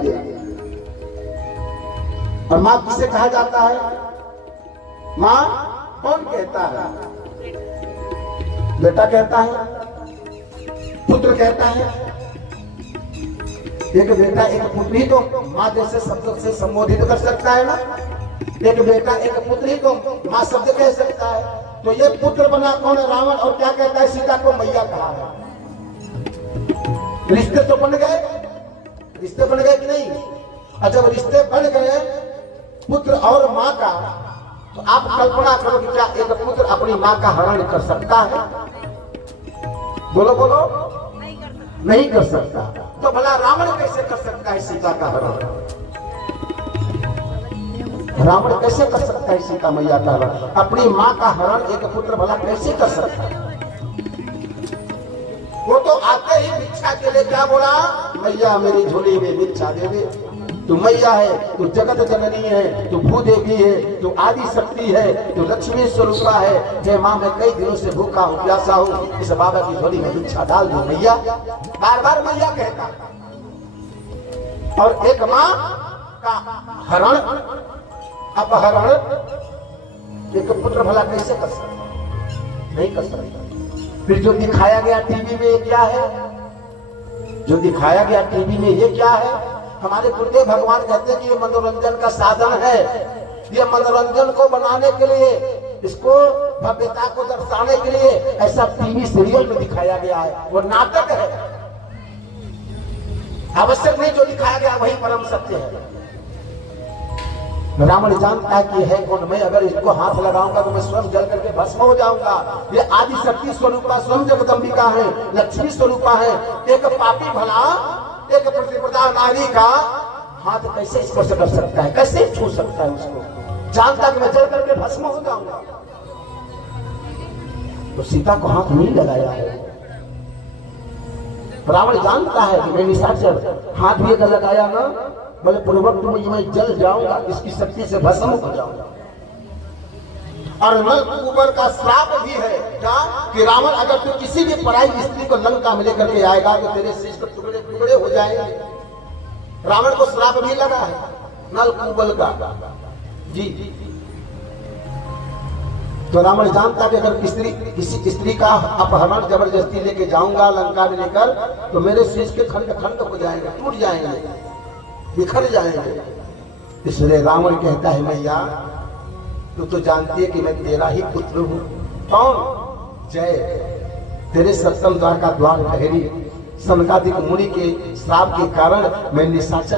और माँ किसे कहा जाता है? माँ कौन कहता है? बेटा कहता है, पुत्र कहता है। एक बेटा एक पुत्र ही तो माँ जैसे शब्द से संबोधित कर सकता है ना। एक बेटा एक पुत्र ही तो माँ शब्द कह सकता है। तो ये पुत्र बना कौन? रावण। और क्या कहता है? सीता को मैया कहा है। रिश्ते तो बन गए, रिश्ते बन गए कि नहीं? और जब रिश्ते बन गए पुत्र और माँ का, तो आप कल्पना करो कि क्या एक पुत्र अपनी माँ का हरण कर सकता है? बोलो बोलो, नहीं कर सकता। तो भला रावण कैसे कर सकता है सीता का हरण? रावण कैसे कर सकता है सीता मैया का हरण? अपनी माँ का हरण एक पुत्र भला कैसे कर सकता है? वो तो आते ही भिक्षा के लिए क्या बोला? मैया मेरी झोली में भिक्षा दे दे। तू मैया है, तू जगत जननी है, तू भूदेवी है, तू आदि शक्ति है, तू लक्ष्मी स्वरूपा है। हे माँ, मैं कई दिनों से भूखा हूँ, प्यासा हूँ, इस बाबा की झोली में भिक्षा डाल दो मैया। बार बार मैया कहता। और एक माँ का हरण अपहरण एक पुत्र भला कैसे कर सकता? नहीं कर सकता। फिर जो दिखाया गया टीवी में ये क्या है? जो दिखाया गया टीवी में ये क्या है? हमारे गुरुदेव भगवान कहते हैं कि ये मनोरंजन का साधन है। ये मनोरंजन को बनाने के लिए, इसको भव्यता को दर्शाने के लिए ऐसा टीवी सीरियल में दिखाया गया है। वो नाटक है। आवश्यक नहीं जो दिखाया गया वही परम सत्य है। रावण जानता है कि है कौन? मैं अगर इसको हाथ लगाऊंगा तो मैं स्वयं जल करके भस्म हो जाऊंगा। ये आदि शक्ति स्वरूपा स्वयं जगदम्बिका है, लक्ष्मी स्वरूपा है। एक पापी भला एक प्रतिपदा नारी का हाथ कैसे स्पर्श कर सकता है? कैसे छू सकता है उसको? जानता कि मैं जल करके भस्म हो जाऊंगा। तो सीता को हाथ नहीं लगाया है। रावण जानता है कि मैं निशाचर, हाथ भी अगर लगाया ना बोले पूर्वक में मैं जल जाऊंगा, इसकी शक्ति से भस्म हो जाऊंगा। और नल कुबर का श्राप भी है क्या? कि रावण अगर तू किसी भी पराई स्त्री को लंका में लेकर के आएगा तो तेरे शीश के टुकड़े टुकड़े हो जाएंगे। रावण को श्राप भी लगा है नल कुबल का। जी तो रावण जानता कि अगर किसी स्त्री का अपहरण जबरदस्ती लेके जाऊंगा लंका में लेकर, तो मेरे शीश के खंड खंड हो जाएंगे, टूट जाएंगे, बिखर जाएंगे। इसलिए रावण कहता है मैया तू तो जानती है कि मैं तेरा ही पुत्र हूं। कौन? जय। तेरे सप्तम द्वार का द्वार ठहरी, सनकादिक मुनि के श्राप के कारण मैं निशाचर